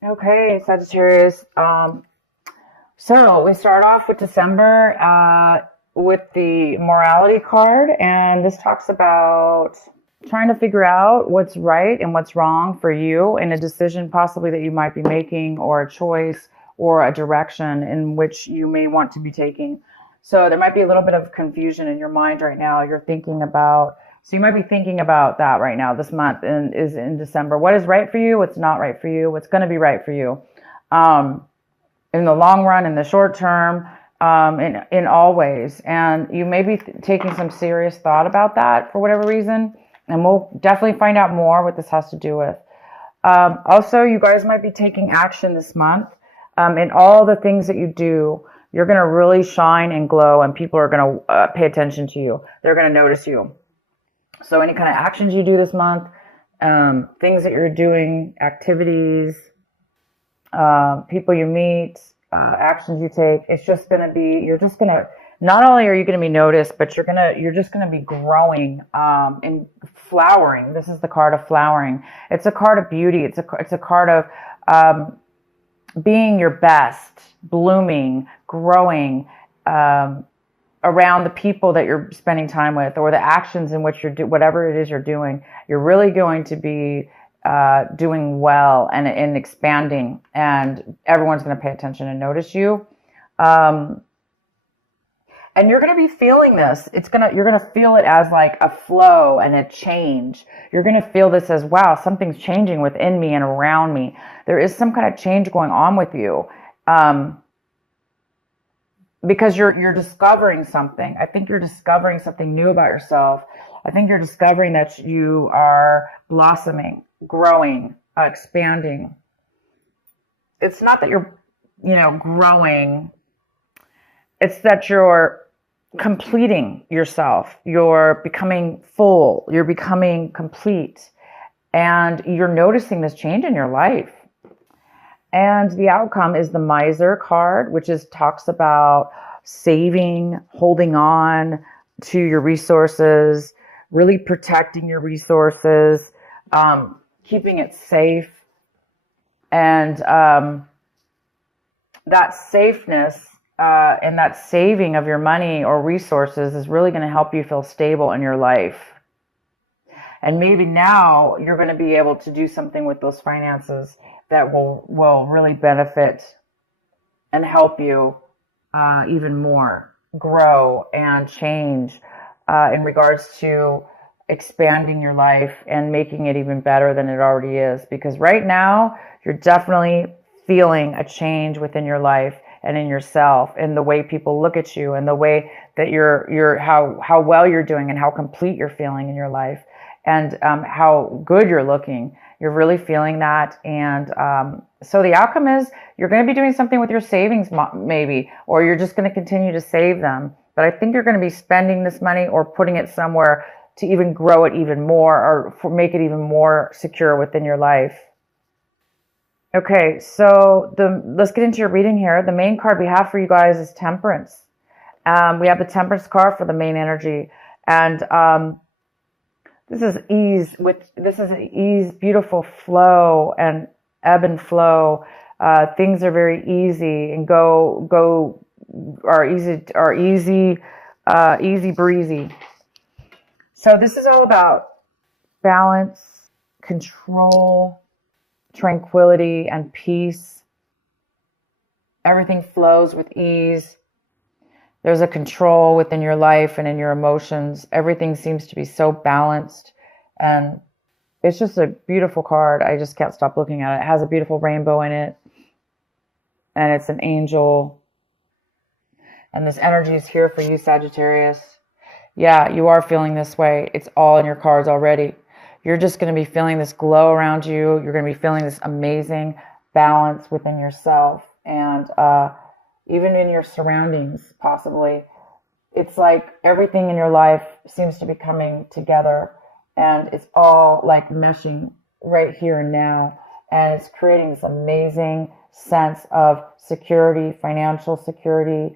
Okay, Sagittarius. So we start off with December with the morality card, and this talks about trying to figure out what's right and what's wrong for you in a decision possibly that you might be making, or a choice or a direction in which you may want to be taking. So there might be a little bit of confusion in your mind right now. You're thinking about, so you might be thinking about that right now, this month and is in December. What is right for you? What's not right for you? What's going to be right for you? Um, in the long run, in the short term, in all ways. And you may be taking some serious thought about that for whatever reason. And we'll definitely find out more what this has to do with. Also, you guys might be taking action this month. In all the things that you do, you're going to really shine and glow, and people are going to pay attention to you. They're going to notice you. So any kind of actions you do this month, things that you're doing, activities, people you meet, actions you take. It's just going to be, you're just going to, not only are you going to be noticed, but you're just going to be growing, and flowering. This is the card of flowering. It's a card of beauty. It's a card of, being your best, blooming, growing, around the people that you're spending time with, or the actions in which whatever it is you're doing. You're really going to be doing well and expanding, and everyone's going to pay attention and notice you. Um, and you're going to be feeling this. You're going to feel it as like a flow and a change. You're going to feel this as, wow, something's changing within me and around me. There is some kind of change going on with you. Because you're discovering something. I think you're discovering something new about yourself. I think you're discovering that you are blossoming, growing, expanding. It's not that you're, growing. It's that you're completing yourself. You're becoming full. You're becoming complete. And you're noticing this change in your life. And the outcome is the miser card, which is talks about saving, holding on to your resources, really protecting your resources, keeping it safe. And that safeness and that saving of your money or resources is really going to help you feel stable in your life. And maybe now you're going to be able to do something with those finances that will really benefit and help you even more grow and change in regards to expanding your life and making it even better than it already is. Because right now, you're definitely feeling a change within your life and in yourself, and the way people look at you, and the way that how well you're doing, and how complete you're feeling in your life, and how good you're looking. You're really feeling that. And so the outcome is you're going to be doing something with your savings, maybe, or you're just going to continue to save them. But I think you're going to be spending this money or putting it somewhere to even grow it even more, or make it even more secure within your life. Okay, so let's get into your reading here. The main card we have for you guys is Temperance. We have the Temperance card for the main energy. And this is ease. This is ease, beautiful flow and ebb and flow. Things are very easy and easy breezy. So this is all about balance, control, tranquility, and peace. Everything flows with ease. There's a control within your life and in your emotions. Everything seems to be so balanced. And it's just a beautiful card. I just can't stop looking at it. It has a beautiful rainbow in it. And it's an angel. And this energy is here for you, Sagittarius. Yeah, you are feeling this way. It's all in your cards already. You're just going to be feeling this glow around you. You're going to be feeling this amazing balance within yourself, and even in your surroundings, possibly. It's like everything in your life seems to be coming together, and it's all like meshing right here and now. And it's creating this amazing sense of security, financial security,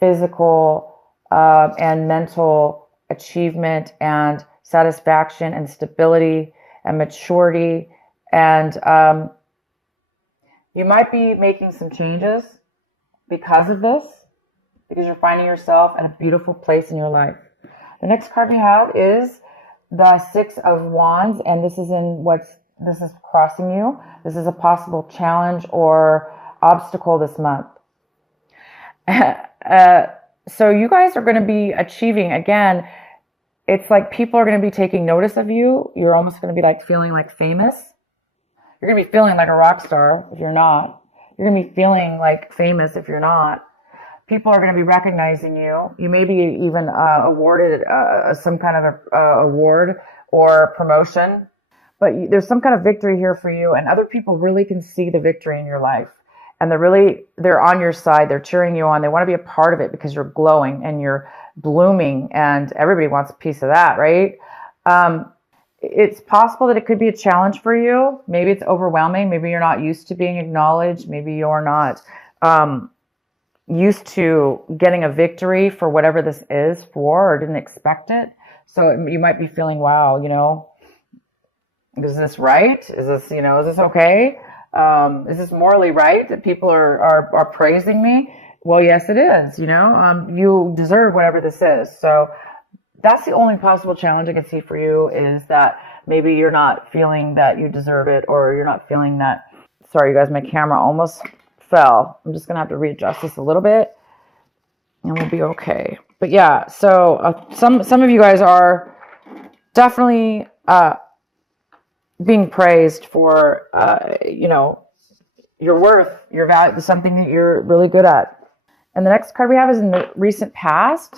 physical and mental achievement, and satisfaction, and stability, and maturity, and You might be making some changes because of this, because you're finding yourself at a beautiful place in your life. The next card we have is the Six of Wands, and this is crossing you. This is a possible challenge or obstacle this month. So you guys are going to be achieving, again, it's like people are going to be taking notice of you. You're almost going to be like feeling like famous. You're going to be feeling like a rock star if you're not. You're going to be feeling like famous if you're not. People are going to be recognizing you. You may be even awarded some kind of award or promotion. But there's some kind of victory here for you, and other people really can see the victory in your life. And they're on your side. They're cheering you on. They want to be a part of it because you're glowing and you're blooming, and everybody wants a piece of that, right? It's possible that it could be a challenge for you. Maybe it's overwhelming. Maybe you're not used to being acknowledged. Maybe you're not used to getting a victory for whatever this is for, or didn't expect it. So you might be feeling, wow, is this right? Is this, is this okay? Is this morally right that people are praising me? Well, yes, it is. You deserve whatever this is. So that's the only possible challenge I can see for you, is that maybe you're not feeling that you deserve it, or you're not feeling that. Sorry, you guys, my camera almost fell. I'm just going to have to readjust this a little bit and we'll be okay. But yeah, so some of you guys are definitely being praised for, your worth, your value, something that you're really good at. And the next card we have is in the recent past.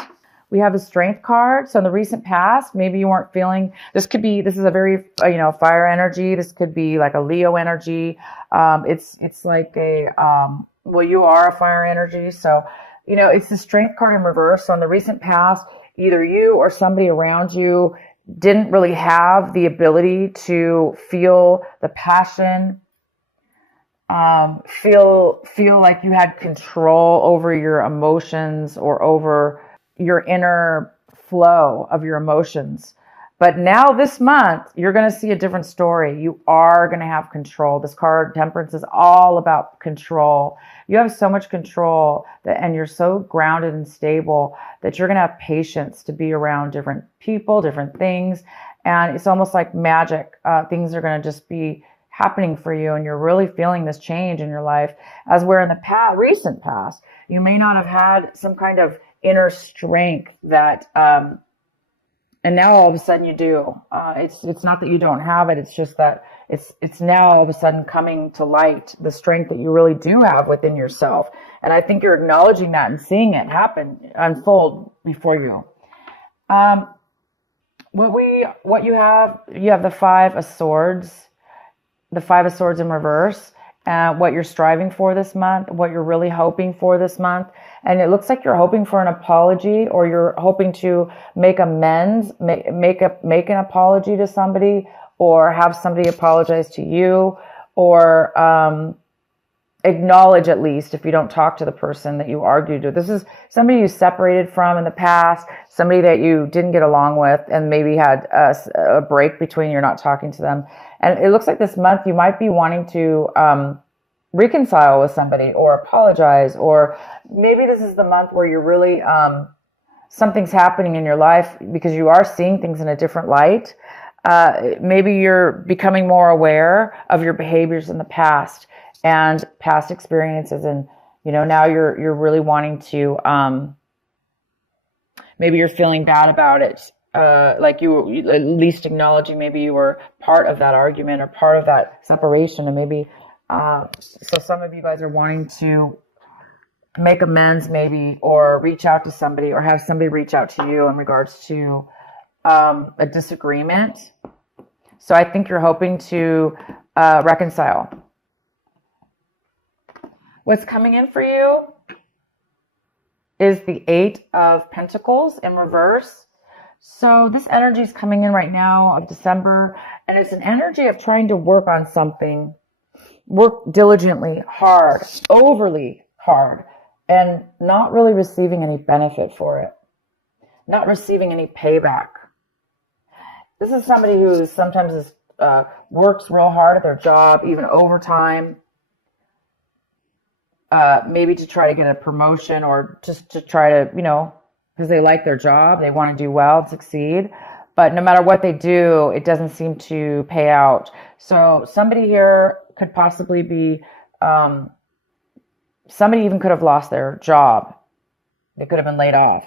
We have the Strength card. So in the recent past, maybe you weren't feeling, this is a very, fire energy. This could be like a Leo energy. It's like you are a fire energy. So, it's the Strength card in reverse. So in the recent past, either you or somebody around you didn't really have the ability to feel the passion, feel like you had control over your emotions or over your inner flow of your emotions. But now this month, you're going to see a different story. You are going to have control. This card, Temperance, is all about control. You have so much control and you're so grounded and stable that you're going to have patience to be around different people, different things. And it's almost like magic. Things are going to just be happening for you, and you're really feeling this change in your life. As where in the recent past, you may not have had some kind of inner strength that, and now all of a sudden you do. It's not that you don't have it. It's just that it's now all of a sudden coming to light, the strength that you really do have within yourself. And I think you're acknowledging that and seeing it unfold before you. What you have the Five of Swords. The Five of Swords in reverse, what you're striving for this month, what you're really hoping for this month. And it looks like you're hoping for an apology, or you're hoping to make amends, make an apology to somebody, or have somebody apologize to you, or acknowledge, at least, if you don't talk to the person that you argued with. This is somebody you separated from in the past, somebody that you didn't get along with, and maybe had a break between, you're not talking to them. And it looks like this month you might be wanting to reconcile with somebody or apologize, or maybe this is the month where you're really, something's happening in your life because you are seeing things in a different light. Maybe you're becoming more aware of your behaviors in the past and past experiences, and now you're really wanting to, maybe you're feeling bad about it, like you at least acknowledging maybe you were part of that argument or part of that separation, and maybe so some of you guys are wanting to make amends, maybe, or reach out to somebody, or have somebody reach out to you in regards to a disagreement. So I think you're hoping to reconcile. What's coming in for you is the Eight of Pentacles in reverse. So this energy is coming in right now of December, and it's an energy of trying to work on something, work diligently, hard, overly hard, and not really receiving any benefit for it, not receiving any payback. This is somebody who sometimes works real hard at their job, even overtime, maybe to try to get a promotion or just to try to, because they like their job, they want to do well and succeed. But no matter what they do, it doesn't seem to pay out. So somebody here could possibly be, somebody even could have lost their job. They could have been laid off.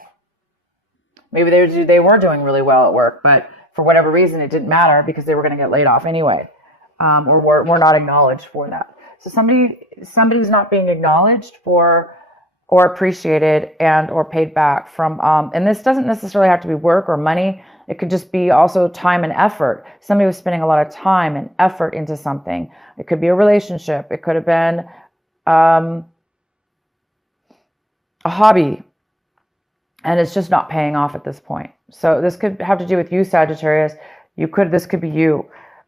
Maybe they were doing really well at work, but for whatever reason, it didn't matter because they were going to get laid off anyway, or were not acknowledged for that. So somebody's not being acknowledged for or appreciated and or paid back from, and this doesn't necessarily have to be work or money. It could just be also time and effort. Somebody was spending a lot of time and effort into something. It could be a relationship. It could have been a hobby, and it's just not paying off at this point. So this could have to do with you, Sagittarius. This could be you.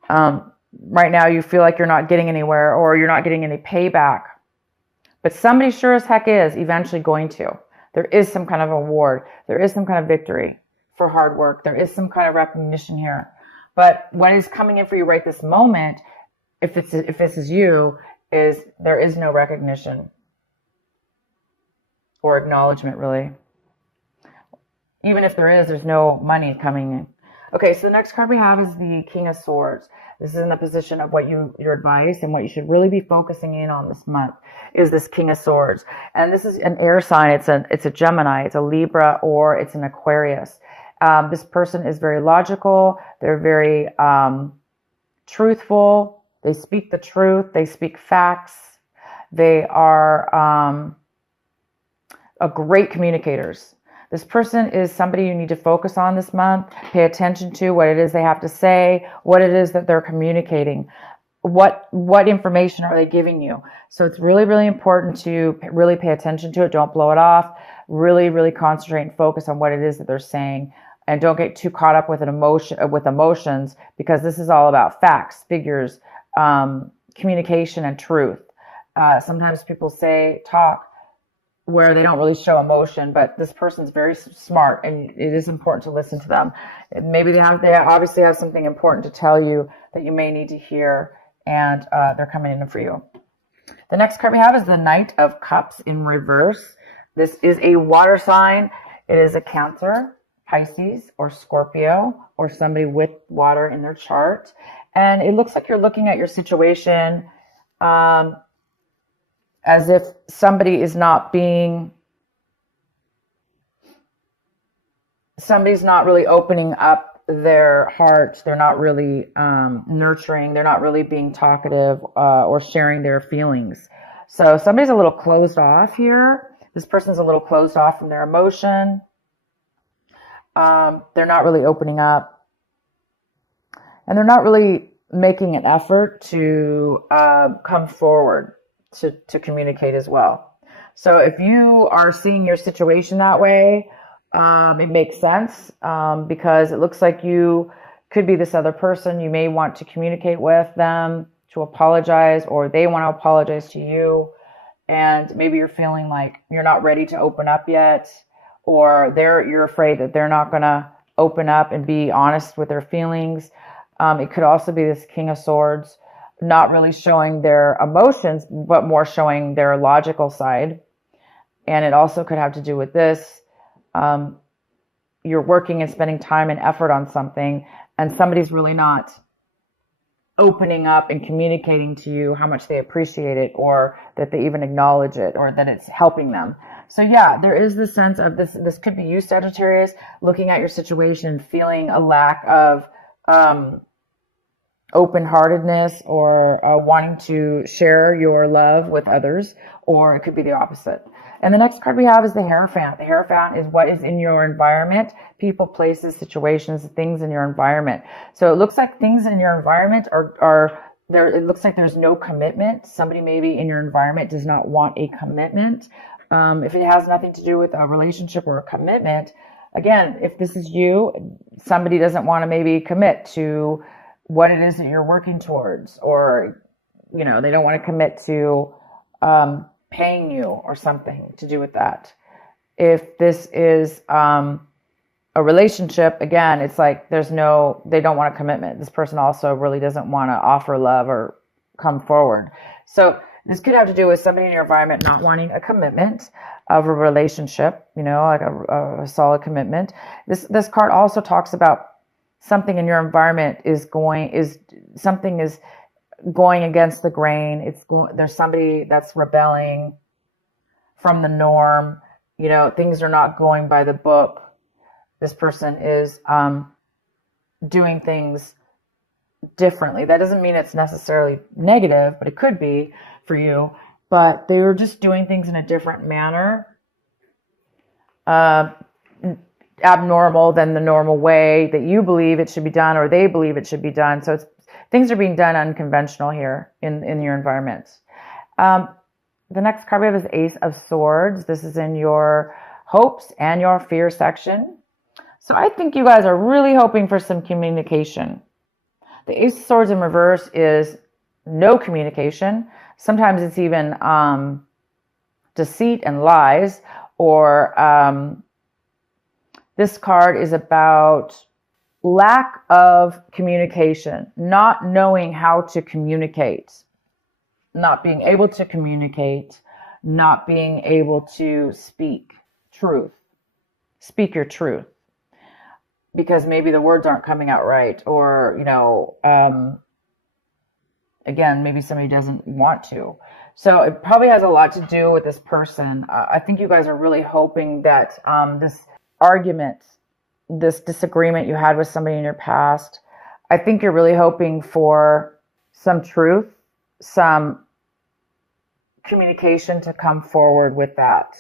Right now you feel like you're not getting anywhere or you're not getting any payback. But somebody sure as heck is eventually going to. There is some kind of award. There is some kind of victory for hard work. There is some kind of recognition here. But what is coming in for you right this moment, if this is you, is there is no recognition or acknowledgement, really. Even if there is, there's no money coming in. Okay, so the next card we have is the King of Swords. This is in the position of what your advice and what you should really be focusing in on this month is this King of Swords. And this is an air sign. It's a Gemini, it's a Libra, or it's an Aquarius. This person is very logical. They're very truthful. They speak the truth. They speak facts. They are great communicators. This person is somebody you need to focus on this month. Pay attention to what it is they have to say, what it is that they're communicating, what information are they giving you. So it's really, really important to really pay attention to it. Don't blow it off. Really, really concentrate and focus on what it is that they're saying. And don't get too caught up with emotions, because this is all about facts, figures, communication, and truth. Sometimes people talk where they don't really show emotion, but this person's very smart, and it is important to listen to them. Maybe they obviously have something important to tell you that you may need to hear, and they're coming in for you. The next card we have is the Knight of Cups in reverse. This is a water sign. It is a Cancer, Pisces, or Scorpio, or somebody with water in their chart. And it looks like you're looking at your situation as if somebody's not really opening up their heart. They're not really nurturing. They're not really being talkative or sharing their feelings. So somebody's a little closed off here. This person's a little closed off from their emotion. They're not really opening up. And they're not really making an effort to come forward to communicate as well. So if you are seeing your situation that way, it makes sense because it looks like you could be this other person. You may want to communicate with them to apologize, or they want to apologize to you. And maybe you're feeling like you're not ready to open up yet, or you're afraid that they're not going to open up and be honest with their feelings. It could also be this King of Swords, not really showing their emotions, but more showing their logical side. And it also could have to do with this. You're working and spending time and effort on something, and somebody's really not opening up and communicating to you how much they appreciate it, or that they even acknowledge it, or that it's helping them. So yeah, there is this sense of this could be you, Sagittarius, looking at your situation, feeling a lack of open-heartedness, or wanting to share your love with others, or it could be the opposite. And the next card we have is the Hierophant. The Hierophant is what is in your environment, people, places, situations, things in your environment. So it looks like things in your environment are there. It looks like there's no commitment. Somebody maybe in your environment does not want a commitment. If it has nothing to do with a relationship or a commitment, again, if this is you, somebody doesn't want to maybe commit to what it is that you're working towards, or, they don't want to commit to paying you or something to do with that. If this is a relationship, again, it's like they don't want a commitment. This person also really doesn't want to offer love or come forward. So This could have to do with somebody in your environment not wanting a commitment of a relationship, like a solid commitment. This card also talks about something in your environment is going against the grain. There's somebody that's rebelling from the norm. Things are not going by the book. This person is doing things differently. That doesn't mean it's necessarily negative, but it could be for you. But they were just doing things in a different manner, abnormal than the normal way that you believe it should be done, or they believe it should be done. So things are being done unconventional here in your environment. The next card we have is Ace of Swords. This is in your hopes and your fear section. So I think you guys are really hoping for some communication. The Ace of Swords in reverse is no communication. Sometimes it's even deceit and lies, or this card is about lack of communication, not knowing how to communicate, not being able to communicate, not being able to speak your truth, because maybe the words aren't coming out right, or, again, maybe somebody doesn't want to. So it probably has a lot to do with this person. I think you guys are really hoping that this argument, this disagreement you had with somebody in your past, I think you're really hoping for some truth, some communication to come forward with that.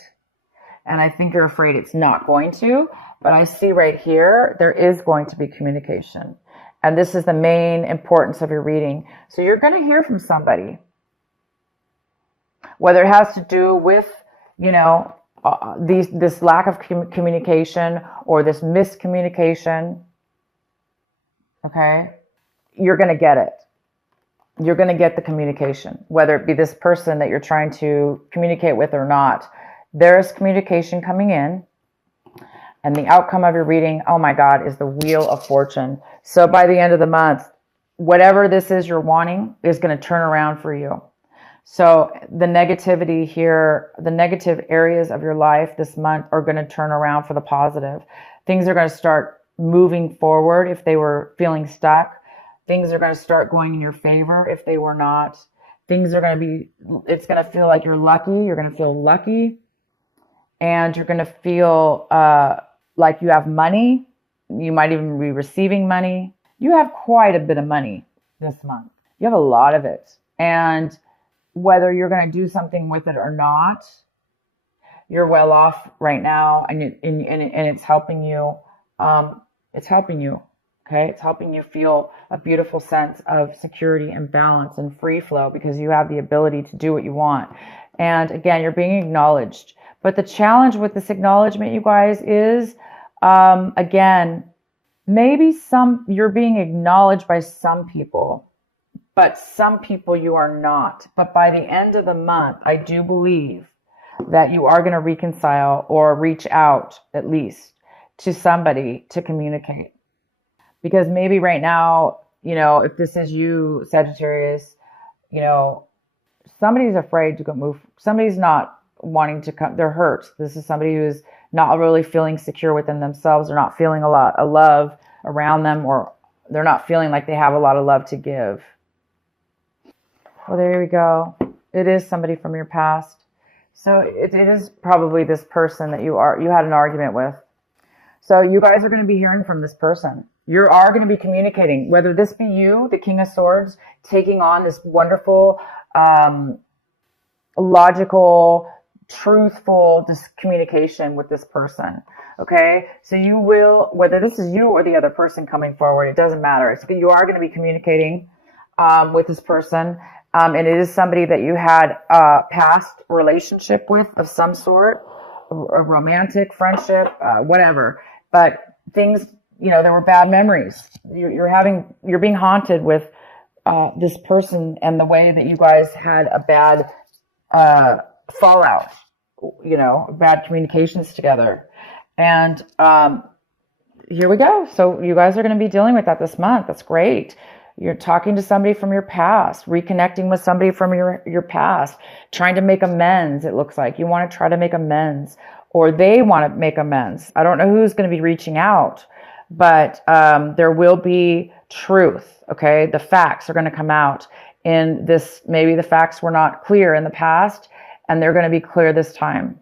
And I think you're afraid it's not going to, but I see right here, there is going to be communication. And this is the main importance of your reading. So you're going to hear from somebody, whether it has to do with, this lack of communication or this miscommunication. Okay. You're going to get it. You're going to get the communication, whether it be this person that you're trying to communicate with or not. There's communication coming in, and the outcome of your reading, oh my God, is the Wheel of Fortune. So by the end of the month, whatever this is you're wanting is going to turn around for you. So the negativity here, the negative areas of your life this month are going to turn around for the positive. Things are going to start moving forward if they were feeling stuck. Things are going to start going in your favor if they were not. Things are going to be, it's going to feel like you're lucky. You're going to feel lucky. And you're going to feel like you have money. You might even be receiving money. You have quite a bit of money this month. You have a lot of it. And whether you're going to do something with it or not, you're well off right now, and it's helping you. It's helping you. Okay, it's helping you feel a beautiful sense of security and balance and free flow, because you have the ability to do what you want. And again, you're being acknowledged. But the challenge with this acknowledgement, you guys, is again, maybe you're being acknowledged by some people, but some people you are not. But by the end of the month, I do believe that you are going to reconcile or reach out at least to somebody to communicate. Because maybe right now, if this is you, Sagittarius, somebody's afraid to go move. Somebody's not wanting to come. They're hurt. This is somebody who's not really feeling secure within themselves. They're not feeling a lot of love around them, or they're not feeling like they have a lot of love to give. Well, there we go. It is somebody from your past. So it is probably this person that you had an argument with. So you guys are going to be hearing from this person. You are going to be communicating, whether this be you, the King of Swords, taking on this wonderful, logical, truthful communication with this person. Okay, so you will, whether this is you or the other person coming forward, it doesn't matter. You are going to be communicating with this person, and it is somebody that you had a past relationship with of some sort, a romantic friendship, whatever. But things, there were bad memories. You're being haunted with this person and the way that you guys had a bad fallout, bad communications together. And here we go. So you guys are going to be dealing with that this month. That's great. You're talking to somebody from your past, reconnecting with somebody from your past, trying to make amends. It looks like you want to try to make amends, or they want to make amends. I don't know who's going to be reaching out, but there will be truth. Okay. The facts are going to come out in this. Maybe the facts were not clear in the past, and they're going to be clear this time.